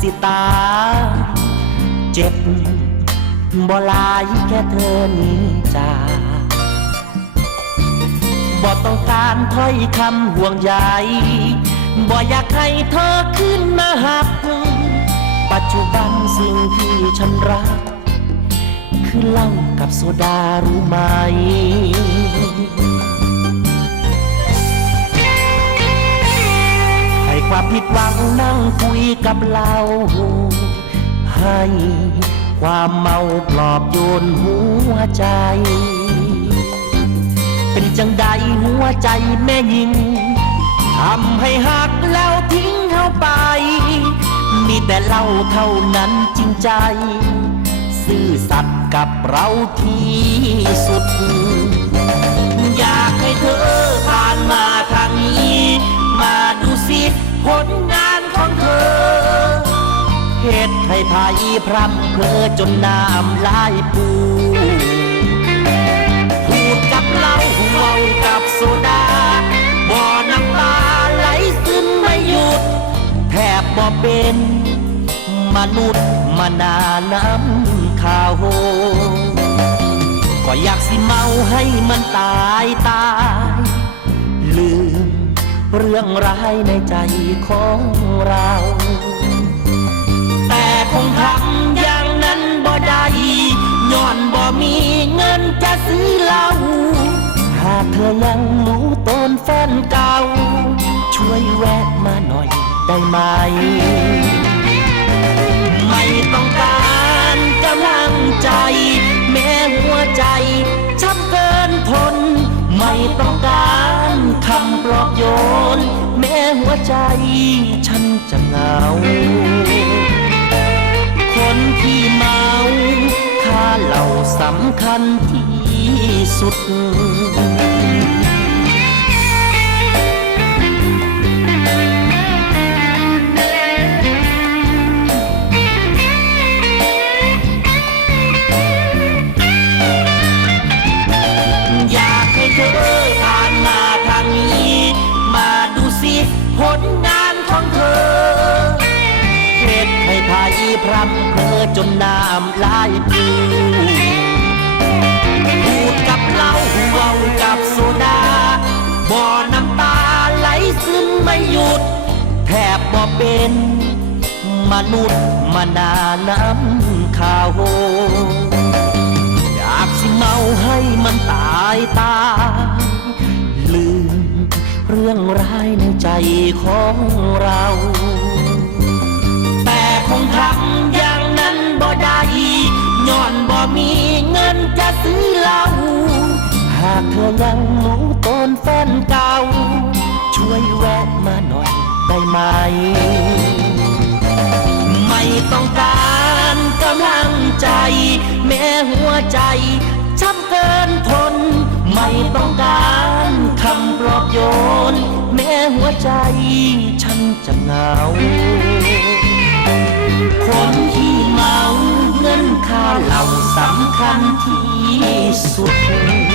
สิตา เจ็บบ่ลายแค่เธอนี้จาบ่ต้องการถ้อยคำห่วงใยบ่อยากให้เธอขึ้นมาหัก ปัจจุบันสิ่งที่ฉันรัก คือเหล้ากับโซดารู้ไหม ผิดหวังนั่งคุยกับเรา ให้ความเมาปลอบโยนหัวใจ เป็นจังใดหัวใจแม่ยิงทำให้หักแล้วทิ้งเขาไป มีแต่เราเท่านั้นจริงใจ ซื่อสัตย์กับเราที่สุด เหตุให้ไทยพรำเพอจนน้ำลายปูพูดกับเราเมากับโซดาบ่อน้ำตาไหลซึมไม่หยุด แทบบ่เป็นมนุษย์มานาน้ำข้าวก็อยากสิเมาให้มันตายตาย ลืมเรื่องร้ายในใจของเรา ทำอย่างนั้นบ่ได้ย้อนบ่มีเงินจะซื้อเหล้าหากเธอยังรู้ตนแฟนเก่า ช่วยแวะมาหน่อยได้ไหม ไม่ต้องการกำลังใจ แม้หัวใจช้ำเกินทน ไม่ต้องการคำปลอบโยน แม้หัวใจฉันจะเหงา สำคัญที่สุดอยากให้เธอผ่านมาทางนี้มาดูสิผลงานของเธอเหตุให้พายพรำ อจนน้ำลายปูพูดกับเหล้าเว้ากับโซดา บ่อน้ำตาไหลซึมไม่หยุด แทบบ่เป็นมนุษย์มานาน้ำขาวอยากสิเมาให้มันตายตายลืมเรื่องร้ายในใจของเรา แต่คงทำ ได้ย้อนบ่มีเงินจะซื้อเหล้าหากเธอยังรู้ตนแฟนเก่า ช่วยแวะมาหน่อยได้ไหม ไม่ต้องการกำลังใจ แม้หัวใจช้ำเกินทน ไม่ต้องการคำปลอบโยน แม้หัวใจฉันจะเหงาำคัญที่สุด